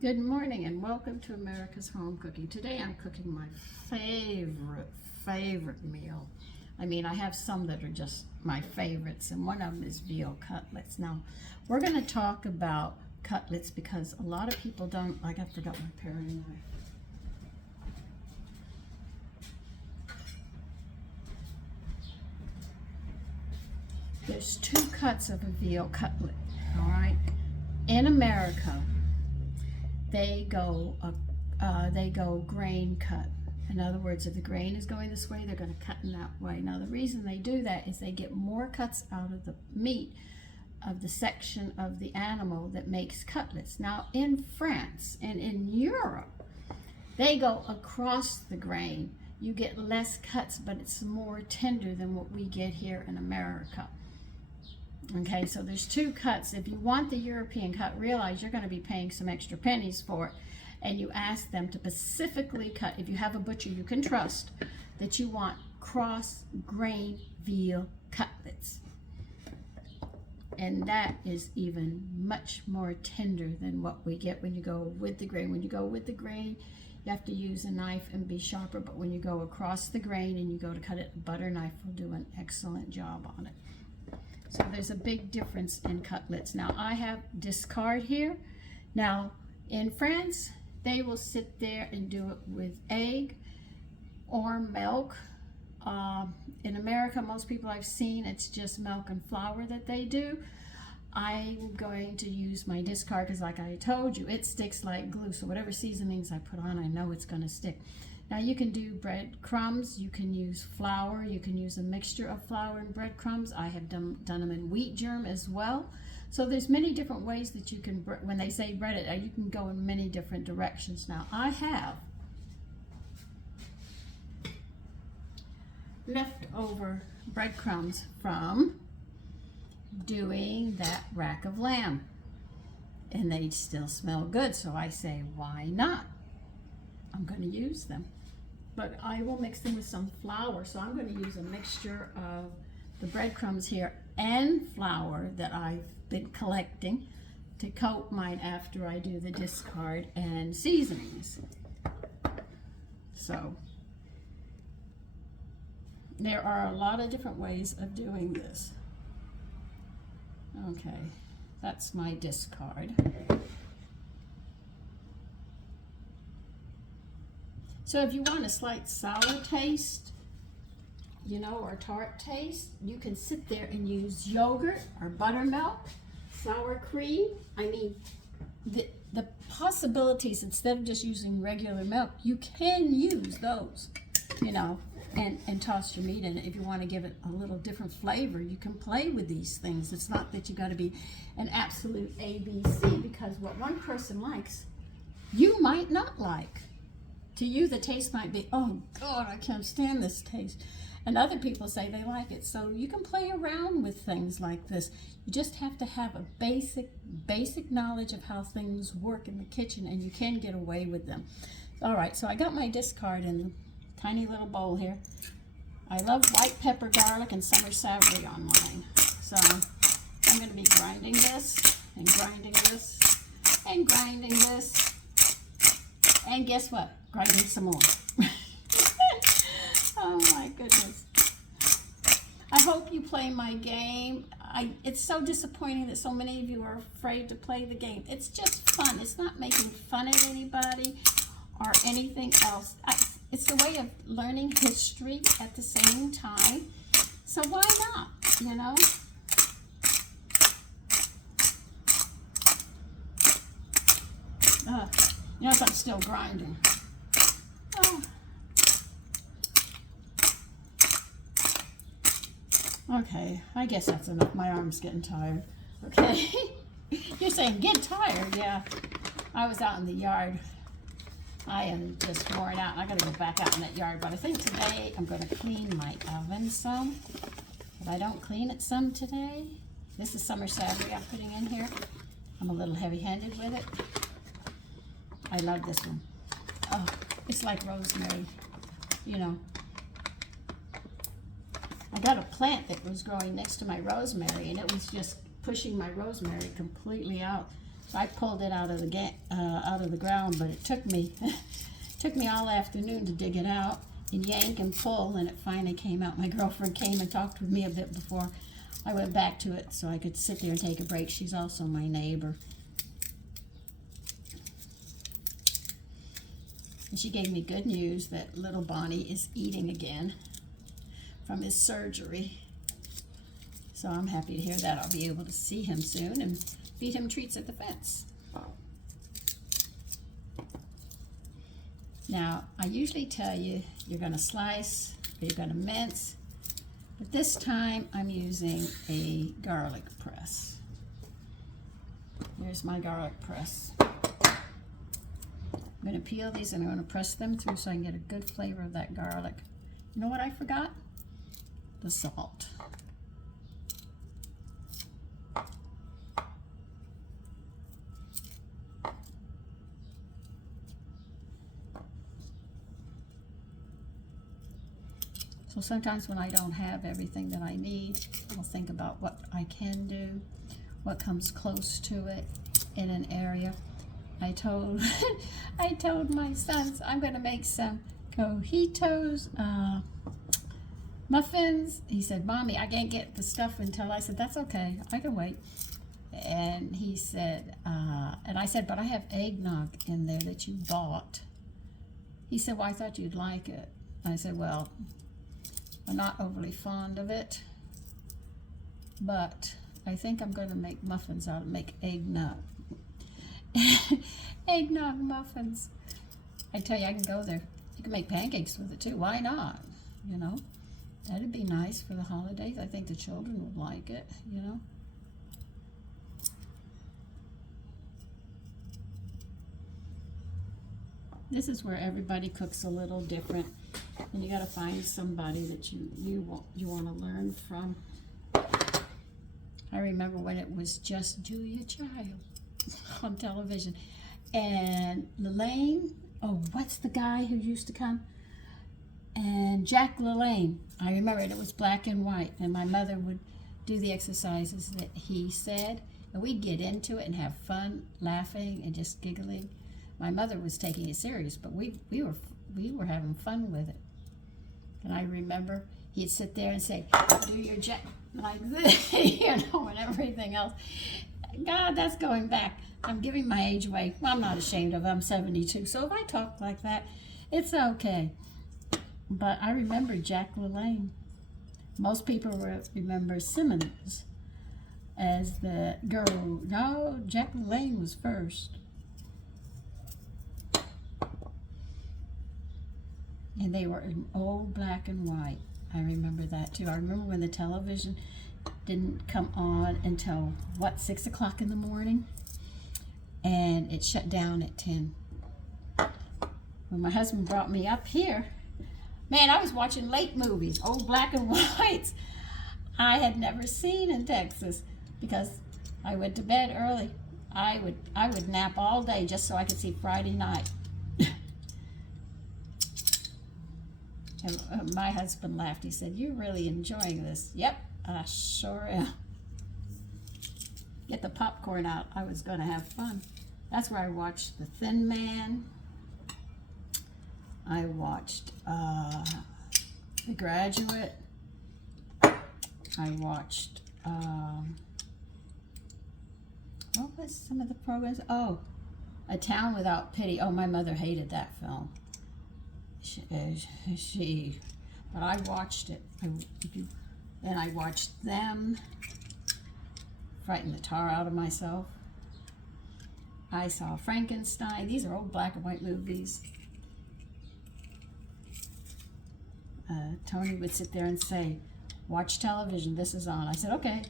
Good morning and welcome to America's Home Cooking. Today I'm cooking my favorite meal. I mean, I have some that are just my favorites, and one of them is veal cutlets. Now, we're going to talk about cutlets because a lot of people don't, like I forgot my paring knife. There's two cuts of a veal cutlet, all right? In America, they go grain cut. In other words, if the grain is going this way, they're going to cut in that way. Now, the reason they do that is they get more cuts out of the meat of the section of the animal that makes cutlets. Now, in France and in Europe, they go across the grain. You get less cuts, but it's more tender than what we get here in America. Okay, so there's two cuts. If you want the European cut, realize you're going to be paying some extra pennies for it. And you ask them to specifically cut, if you have a butcher you can trust, that you want cross-grain veal cutlets. And that is even much more tender than what we get when you go with the grain. When you go with the grain, you have to use a knife and be sharper. But when you go across the grain and you go to cut it, a butter knife will do an excellent job on it. So there's a big difference in cutlets. Now I have discard here. Now in France, they will sit there and do it with egg or milk. In America, most people I've seen, it's just milk and flour that they do. I'm going to use my discard because, like I told you, it sticks like glue. So whatever seasonings I put on, I know it's going to stick. Now you can do breadcrumbs, you can use flour, you can use a mixture of flour and breadcrumbs. I have done them in wheat germ as well. So there's many different ways that you can, when they say bread it, you can go in many different directions. Now I have leftover breadcrumbs from doing that rack of lamb. And they still smell good, so I say, why not? I'm going to use them. But I will mix them with some flour. So I'm going to use a mixture of the breadcrumbs here and flour that I've been collecting to coat mine after I do the discard and seasonings. So there are a lot of different ways of doing this. Okay, that's my discard. So if you want a slight sour taste, or tart taste, you can sit there and use yogurt or buttermilk, sour cream. I mean, the possibilities, instead of just using regular milk, you can use those, and toss your meat in it. If you want to give it a little different flavor, you can play with these things. It's not that you got to be an absolute ABC, because what one person likes, you might not like. To you, the taste might be, oh God, I can't stand this taste. And other people say they like it. So you can play around with things like this. You just have to have a basic knowledge of how things work in the kitchen, and you can get away with them. All right, so I got my discard in the tiny little bowl here. I love white pepper, garlic, and summer savory on mine. So I'm going to be grinding this, and grinding this, and grinding this. And guess what? Grinding some more. Oh my goodness. I hope you play my game. It's so disappointing that so many of you are afraid to play the game. It's just fun. It's not making fun of anybody or anything else. It's a way of learning history at the same time. So why not, Yes, I'm still grinding. Oh. Okay, I guess that's enough. My arm's getting tired. Okay. You're saying get tired? Yeah. I was out in the yard. I am just worn out. I gotta go back out in that yard. But I think today I'm gonna clean my oven some. But I don't clean it some today. This is summer savory I'm putting in here. I'm a little heavy-handed with it. I love this one. Oh, it's like rosemary, I got a plant that was growing next to my rosemary, and it was just pushing my rosemary completely out. I pulled it out of the ground, but it took me took me all afternoon to dig it out and yank and pull, and it finally came out. My girlfriend came and talked with me a bit before I went back to it so I could sit there and take a break. She's also my neighbor. And she gave me good news that little Bonnie is eating again from his surgery. So I'm happy to hear that. I'll be able to see him soon and feed him treats at the fence. Now, I usually tell you you're going to slice or you're going to mince, but this time I'm using a garlic press. Here's my garlic press. I'm going to peel these and I'm going to press them through so I can get a good flavor of that garlic. You know what I forgot? The salt. So sometimes when I don't have everything that I need, I'll think about what I can do, what comes close to it in an area. I told my sons I'm going to make some cojitos muffins. He said, Mommy, I can't get the stuff until. I said, that's okay, I can wait. And he said, and I said, but I have eggnog in there that you bought. He said, well, I thought you'd like it. I said, well, I'm not overly fond of it, but I think I'm going to make muffins out of eggnog. Eggnog muffins. I tell you, I can go there. You can make pancakes with it too. Why not? You know, that'd be nice for the holidays. I think the children would like it, you know. This is where everybody cooks a little different, and you got to find somebody that you want to learn from. I remember when it was just Julia Child on television, and Lelaine. Oh, what's the guy who used to come? And Jack LaLanne. I remember it was black and white, and my mother would do the exercises that he said, and we'd get into it and have fun, laughing and just giggling. My mother was taking it serious, but we were having fun with it. And I remember he'd sit there and say, do your Jack like this, you know, and everything else. God, that's going back. I'm giving my age away. Well, I'm not ashamed of it. I'm 72, so if I talk like that, it's okay. But I remember Jack LaLanne. Most people remember Simmons as the girl. No, Jack LaLanne was first. And they were in old black and white. I remember that too. I remember when the television didn't come on until, 6 o'clock in the morning? And it shut down at 10. When my husband brought me up here, man, I was watching late movies, old black and whites I had never seen in Texas because I went to bed early. I would nap all day just so I could see Friday night. And my husband laughed. He said, "You're really enjoying this." Yep, I sure am. Get the popcorn out. I was going to have fun. That's where I watched The Thin Man. I watched The Graduate. I watched, what was some of the programs? Oh, A Town Without Pity. Oh, my mother hated that film. But I watched it. And I watched them. Frightened the tar out of myself. I saw Frankenstein. These are old black and white movies. Tony would sit there and say, "Watch television, this is on." I said, "Okay."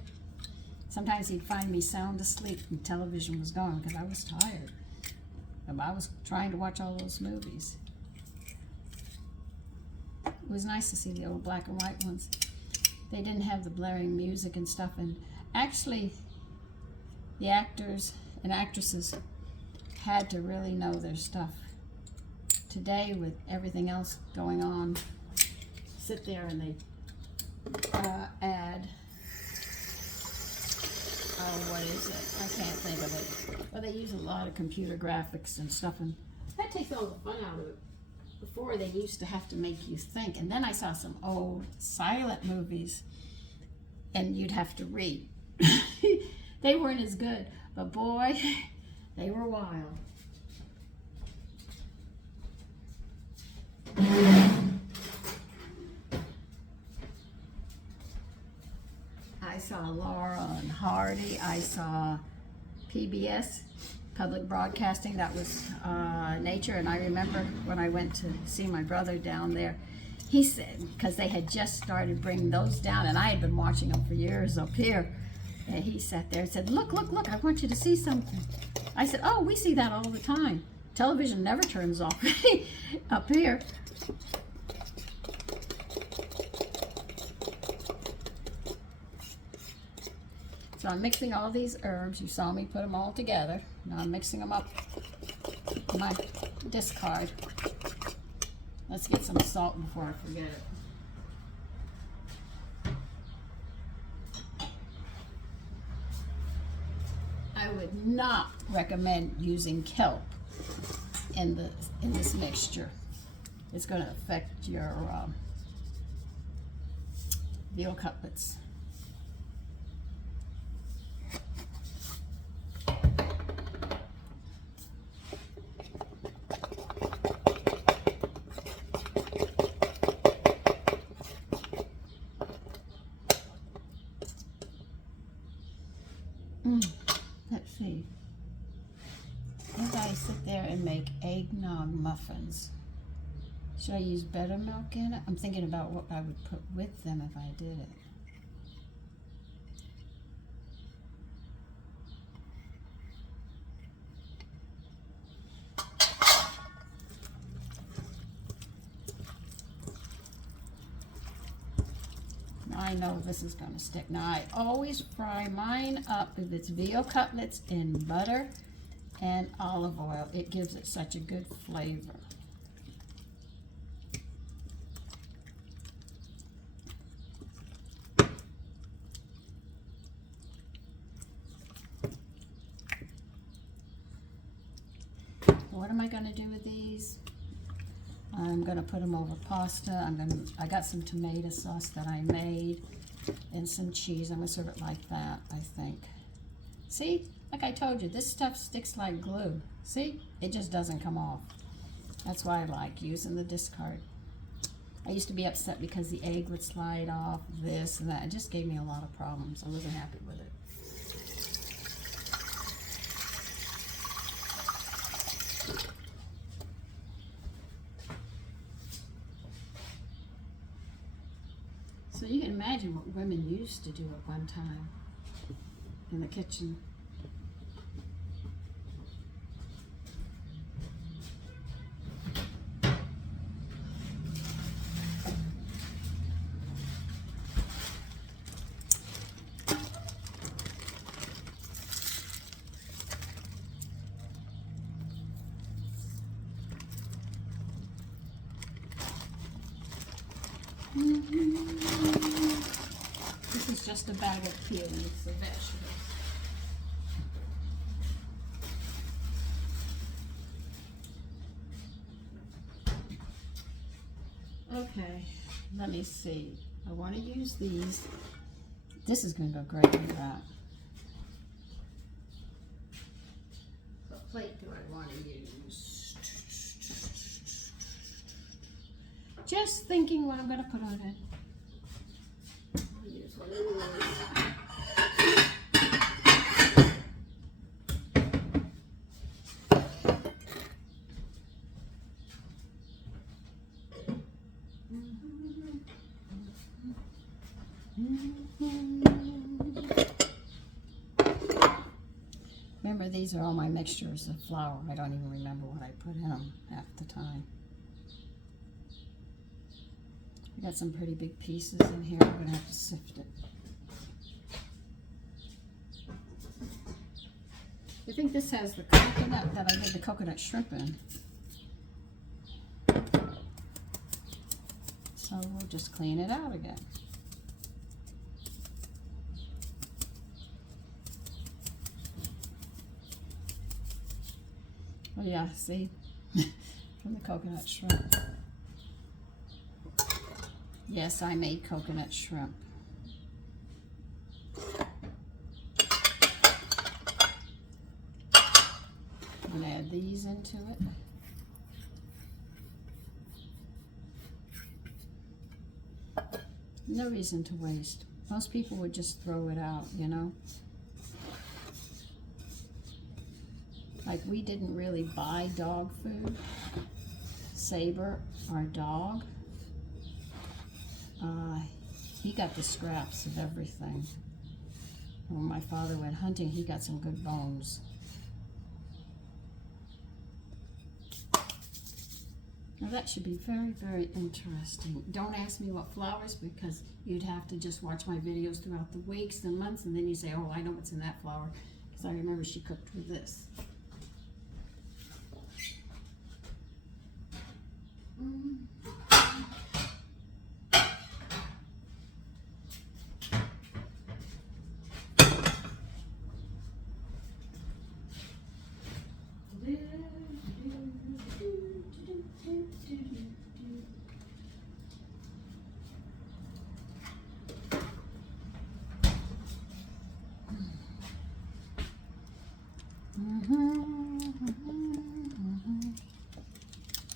Sometimes he'd find me sound asleep and television was gone because I was tired. I was trying to watch all those movies. It was nice to see the old black and white ones. They didn't have the blaring music and stuff, and actually the actors and actresses had to really know their stuff. Today, with everything else going on, sit there and they add oh, what is it? I can't think of it. But they use a lot of computer graphics and stuff, and that takes all the fun out of it. Before, they used to have to make you think. And then I saw some old silent movies, and you'd have to read. They weren't as good, but boy, they were wild. I saw Laura and Hardy. I saw PBS, Public Broadcasting. That was Nature. And I remember when I went to see my brother down there, he said, because they had just started bringing those down, and I had been watching them for years up here. And he sat there and said, look, look, look, I want you to see something. I said, oh, we see that all the time. Television never turns off up here. So I'm mixing all these herbs. You saw me put them all together. Now I'm mixing them up in my discard. Let's get some salt before I forget it. I would not recommend using kelp in this mixture. It's going to affect your veal cutlets. Let's see. Maybe I sit there and make eggnog muffins. Should I use buttermilk in it? I'm thinking about what I would put with them if I did it. I know this is going to stick. Now, I always fry mine up if it's veal cutlets in butter and olive oil. It gives it such a good flavor. What am I going to do with these? I'm going to put them over pasta. I got some tomato sauce that I made and some cheese. I'm going to serve it like that, I think. See, like I told you, this stuff sticks like glue. See, it just doesn't come off. That's why I like using the discard. I used to be upset because the egg would slide off, this and that. It just gave me a lot of problems. I wasn't happy with it. So you can imagine what women used to do at one time in the kitchen. This is just a bag of peelings of vegetables. Okay, let me see. I want to use these. This is going to go great with that. What plate do I want to use? Just thinking what I'm going to put on it. I'll use one of these. Remember, these are all my mixtures of flour. I don't even remember what I put in them half the time. I got some pretty big pieces in here. I'm going to have to sift it. I think this has the coconut that I made the coconut shrimp in. So we'll just clean it out again. Oh yeah, see? From the coconut shrimp. Yes, I made coconut shrimp. I'm going to add these into it. No reason to waste. Most people would just throw it out, you know. Like, we didn't really buy dog food. Saber, our dog, he got the scraps of everything. When my father went hunting, he got some good bones. Now that should be very, very interesting. Don't ask me what flowers, because you'd have to just watch my videos throughout the weeks and months, and then you say, oh, I know what's in that flower, because I remember she cooked with this.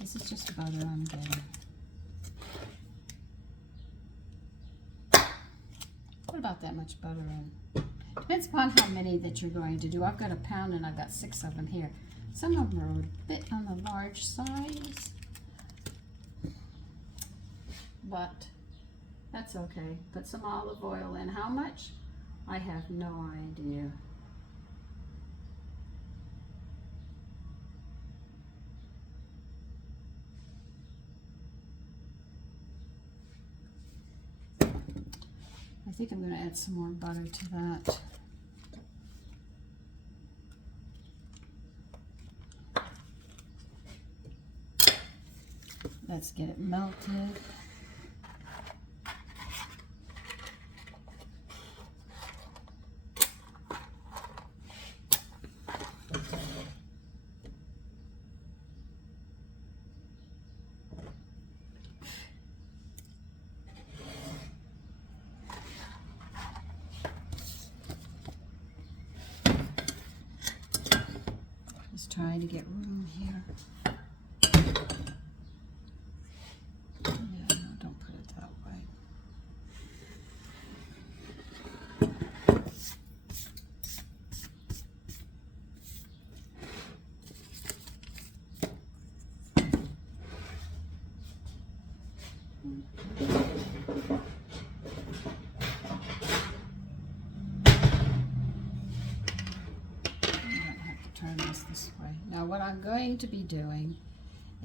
This is just butter I'm getting. What about that much butter in? Depends upon how many that you're going to do. I've got a pound and I've got 6 of them here. Some of them are a bit on the large size, but that's okay. Put some olive oil in. How much? I have no idea. I think I'm going to add some more butter to that. Let's get it melted. Just trying to get room here. Yeah, no, don't put it that way. Turn this way. Now what I'm going to be doing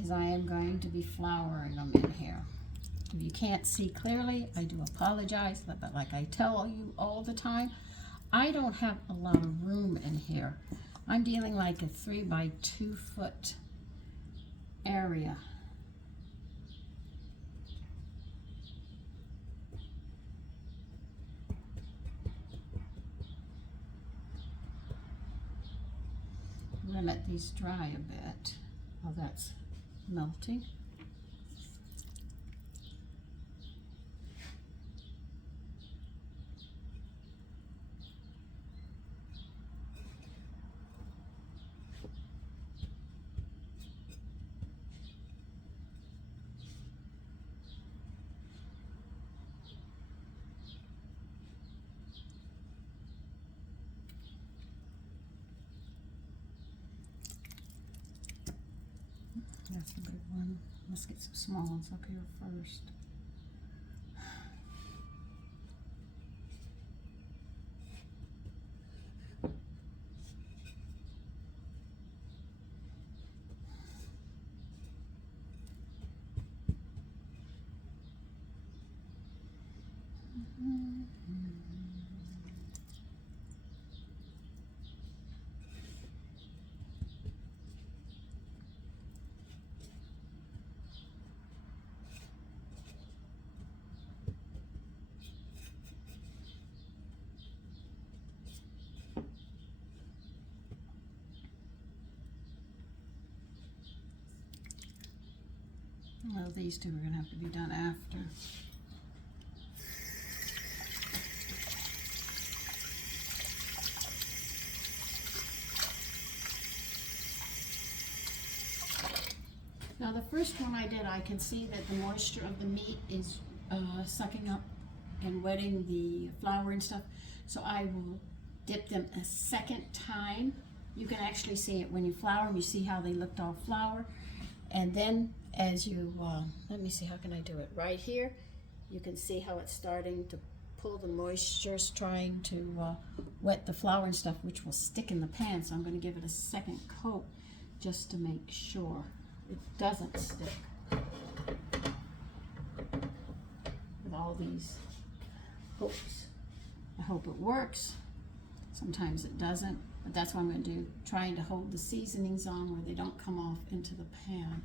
is I am going to be flouring them in here. If you can't see clearly, I do apologize, but like I tell you all the time, I don't have a lot of room in here. I'm dealing like a 3 by 2 foot area. I'm going to let these dry a bit while that's melting. That's a good one. Let's get some small ones up here first. Well, these two are going to have to be done after. Now the first one I did, I can see that the moisture of the meat is sucking up and wetting the flour and stuff. So I will dip them a second time. You can actually see it when you flour them. You see how they looked all flour. And then as you, let me see, how can I do it? Right here, you can see how it's starting to pull the moisture's trying to wet the flour and stuff, which will stick in the pan. So I'm going to give it a second coat just to make sure it doesn't stick with all these hooks. I hope it works. Sometimes it doesn't, but that's what I'm going to do, trying to hold the seasonings on where they don't come off into the pan.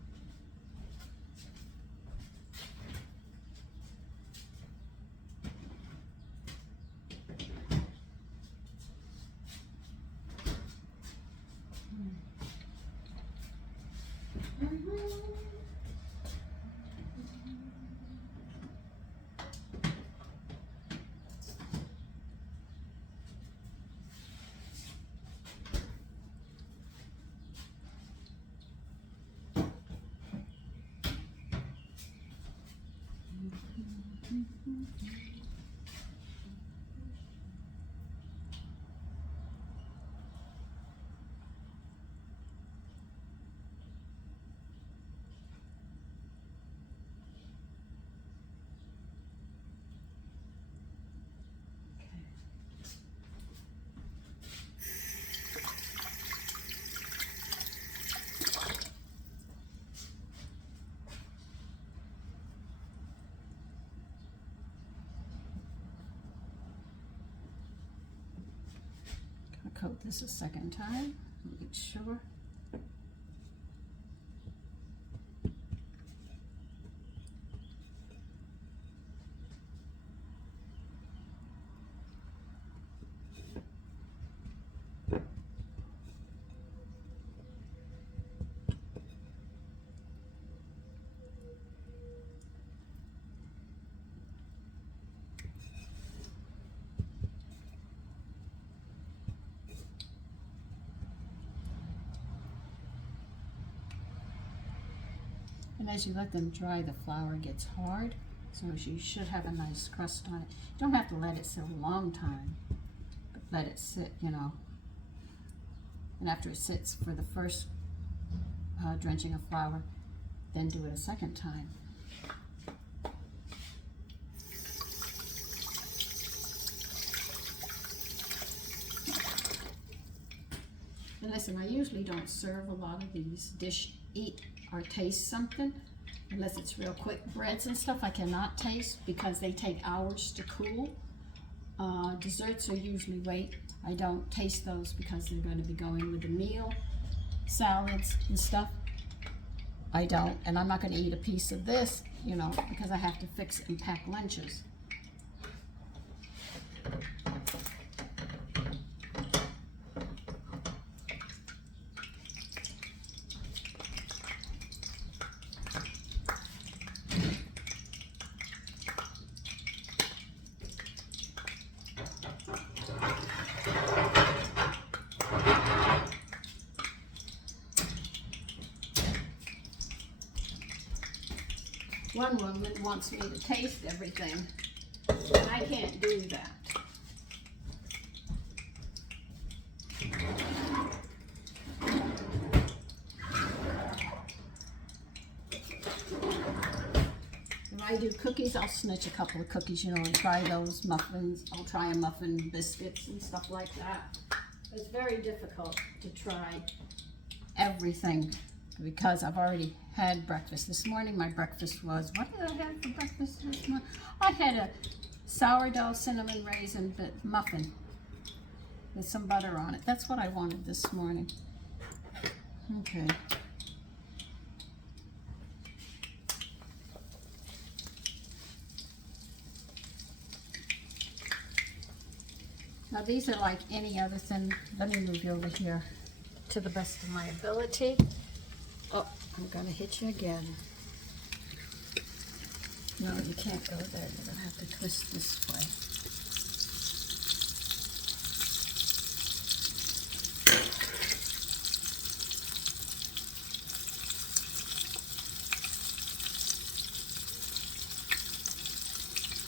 Coat this a second time, make sure. And as you let them dry, the flour gets hard, so you should have a nice crust on it. You don't have to let it sit a long time, but let it sit, you know. And after it sits for the first drenching of flour, then do it a second time. And listen, I usually don't serve a lot of these eat or taste something unless it's real quick. Breads and stuff I cannot taste because they take hours to cool. Desserts are usually I don't taste those because they're going to be going with the meal. Salads and stuff, I don't. And I'm not going to eat a piece of this, you know, because I have to fix it and pack lunches. One woman wants me to taste everything, and I can't do that. If I do cookies, I'll snitch a couple of cookies, you know, and try those muffins. I'll try a muffin, biscuits, and stuff like that. It's very difficult to try everything because I've already had breakfast. This morning my breakfast was, what did I have for breakfast this morning? I had a sourdough cinnamon raisin muffin with some butter on it. That's what I wanted this morning. Okay. Now these are like any other thing. Let me move you over here to the best of my ability. Oh, I'm gonna hit you again. No, you can't go there. You're going to have to twist this way.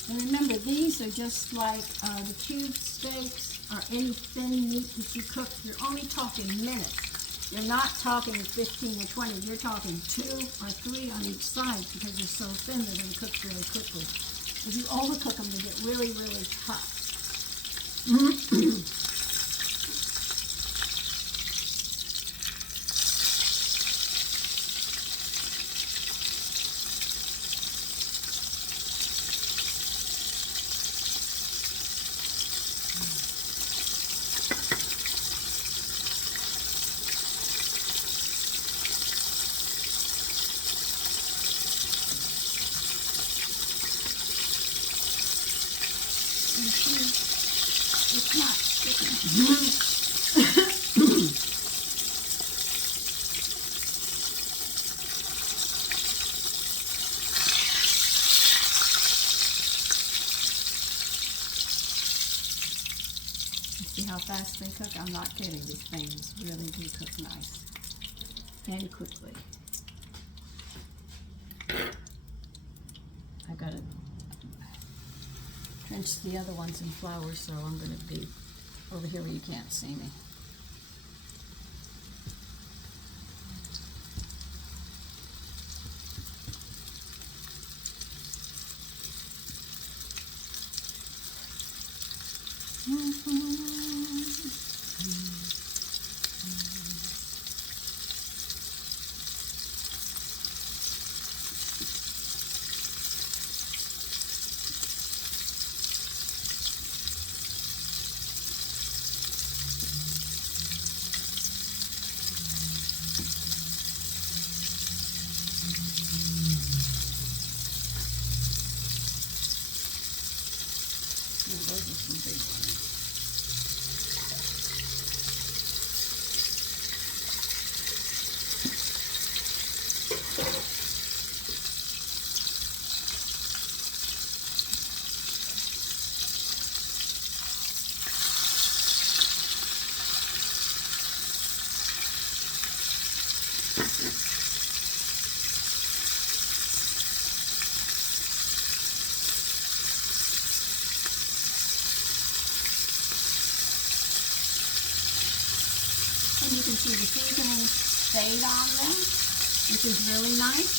And remember, these are just like the cube steaks or any thin meat that you cook. You're only talking minutes. You're not talking 15 or 20. You're talking 2 or 3 on each side because they're so thin they're going to cook really quickly. If you overcook them, they get really, really tough. You see, it's not sticking. See how fast they cook? I'm not kidding. These things really do cook nice and quickly. I gotta drench the other ones in flour, so I'm gonna be over here where you can't see me. Those are some big ones. And you can see the seasoning stayed on them, which is really nice.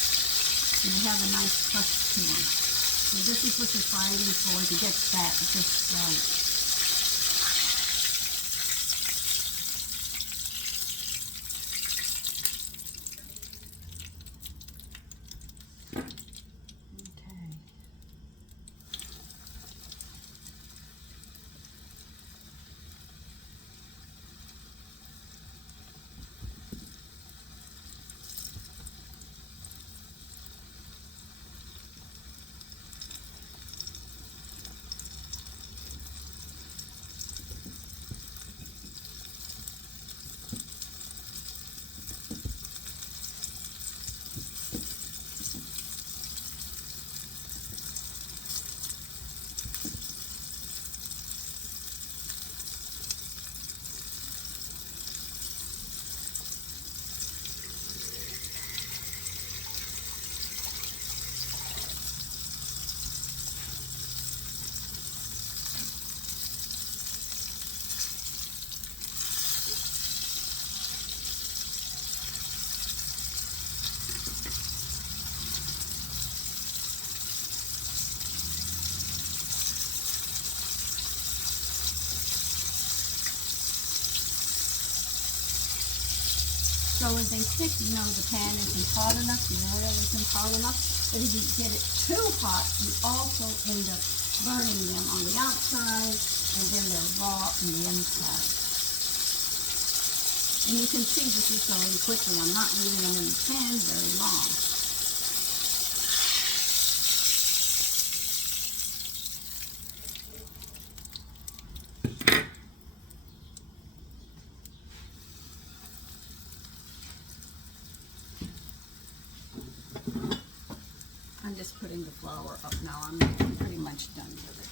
And they have a nice crust to them. So this is what you're fighting for, to get that just right. So as they stick, you know the pan isn't hot enough, the oil isn't hot enough. But if you get it too hot, you also end up burning them on the outside, and then they're raw on the inside. And you can see this is going quickly. I'm not leaving them in the pan very long. I'm just putting the flour up now. I'm pretty much done with it.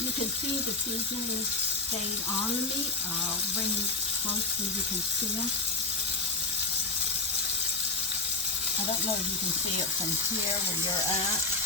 You can see the seasoning stayed on the meat. I'll bring it close so you can see them. I don't know if you can see it from here where you're at.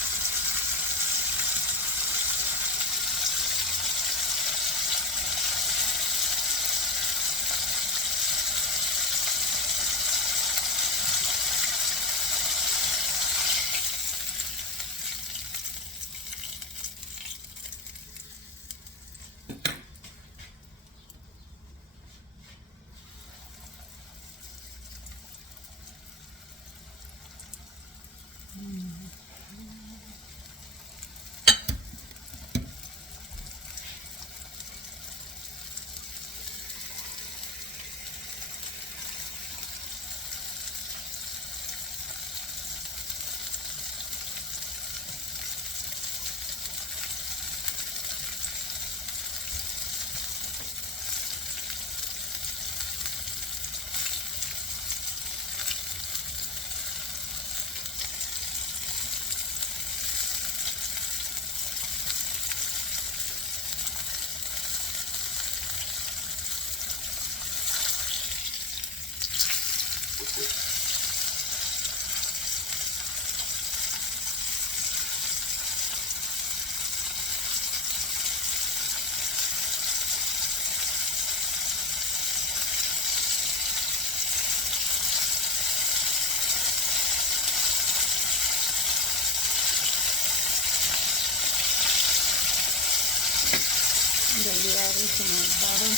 I'm going to be adding some more butter.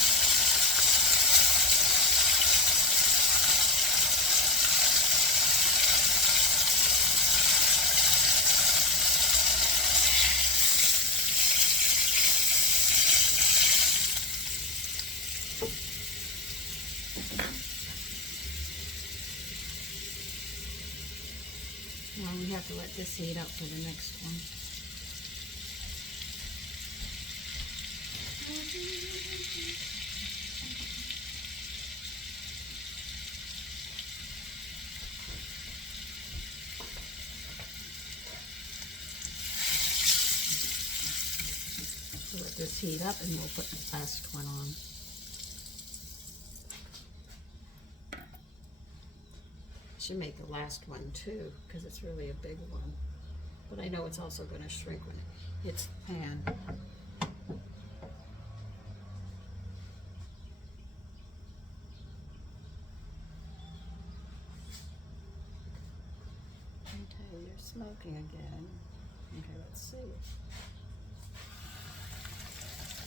Now we have to let this heat up for the next one. So let this heat up and we'll put the last one on. Should make the last one too, because it's really a big one. But I know it's also going to shrink when it hits the pan. Okay, you're smoking again. Okay, let's see.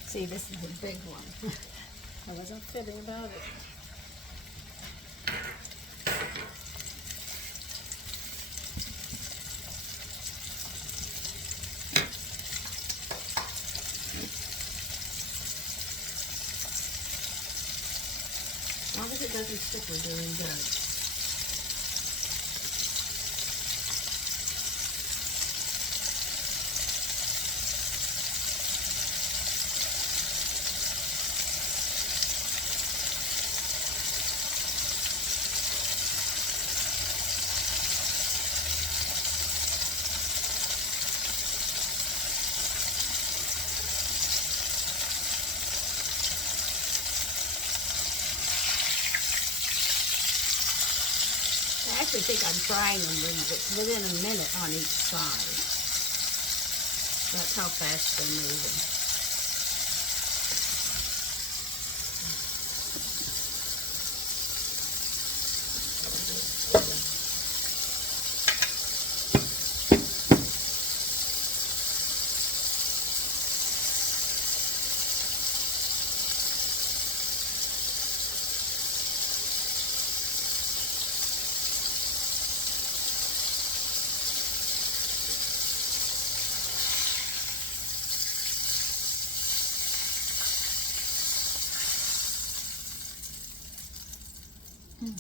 See, this is the big one. I wasn't fibbing about it. As long as it doesn't stick, we're doing good. I actually think I'm frying them within a minute on each side. That's how fast they're moving. Okay,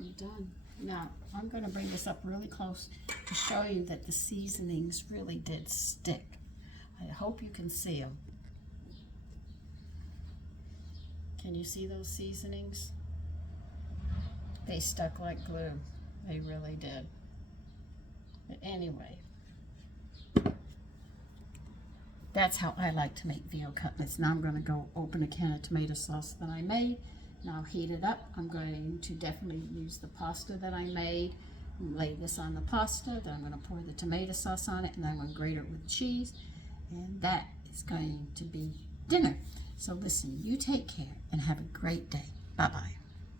you're done. Now, I'm going to bring this up really close to show you that the seasonings really did stick. I hope you can see them. Can you see those seasonings? They stuck like glue. They really did. But anyway, that's how I like to make veal cutlets. Now I'm going to go open a can of tomato sauce that I made. Now heat it up. I'm going to definitely use the pasta that I made. Lay this on the pasta. Then I'm going to pour the tomato sauce on it, and I'm going to grate it with cheese. And that is going to be dinner. So listen, you take care and have a great day. Bye-bye.